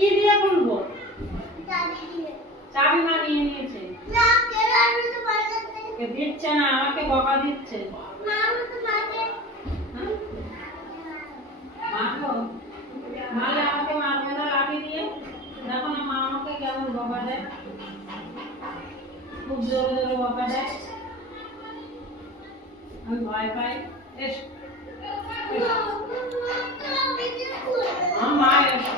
কি দিয়ে খুলবো? চাবি মা নিয়ে নিয়েছে। কে দিচ্ছে না, আমাকে বকা দিচ্ছে। মারবো? মারলে আমাকে মারবে না লাঠি দিয়ে? দেখো না মা আমাকে কেমন বকা দেয়, খুব জোরে জোরে বকা দেয়, আমি ভয় পাই। এস মা এসো।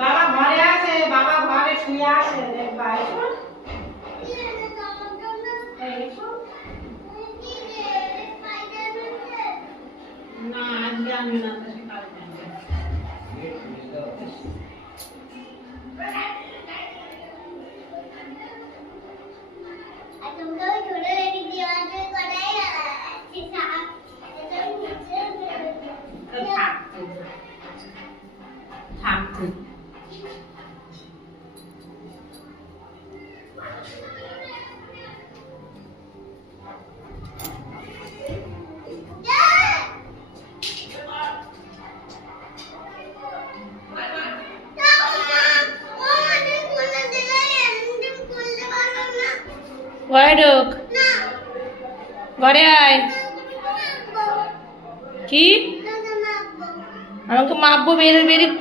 বাবা ঘরে আছে, বাবা ঘরে শুয়ে আছে, দেখবা এসো। এসো না, আজকে আমি না, সে কাল জানবে। ঘরে ঢোক, ঘরে আয়। কি আমাকে মাপবো?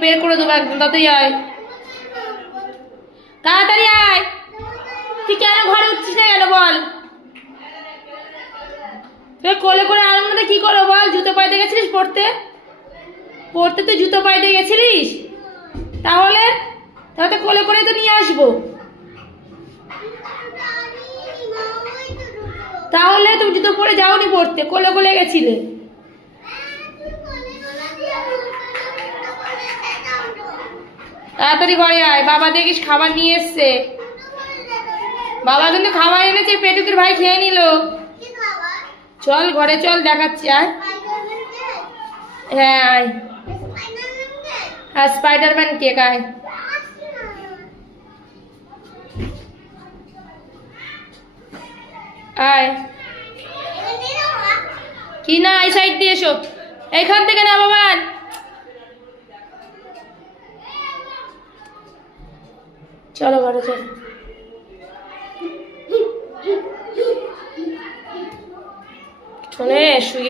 বের করে দেবো একদম, তাড়াতাড়ি আয়, তাড়াতাড়ি আয়। তুই কেন ঘরে উঠছিস না কেন বল? তুই কোলে করে আনবো না, কি করো বল? জুতো পাইতে গেছিলিস পড়তে? পড়তে তুই জুতো পাইতে গেছিলিস? তাহলে তাহলে কোলে করে তো নিয়ে আসবো। তাহলে তুমি জুতো পরে যাওনি পড়তে, কোলে কোলে গেছিলে। তাড়াতাড়ি ঘরে আয়, বাবা দেখিস খাবার নিয়ে এসছে। বাবা কিন্তু খাবার এনেছে, পেটুকের ভাই খেয়ে নিল। চল ঘরে চল, দেখাচ্ছি। আয়, হ্যাঁ আয়। আর স্পাইডারম্যান কেক, আয়। আয় কি না, এই সাইড দিয়ে এসো, এইখান থেকে না বাবা। চলো ঘরে চলো। শুনে শুয়ে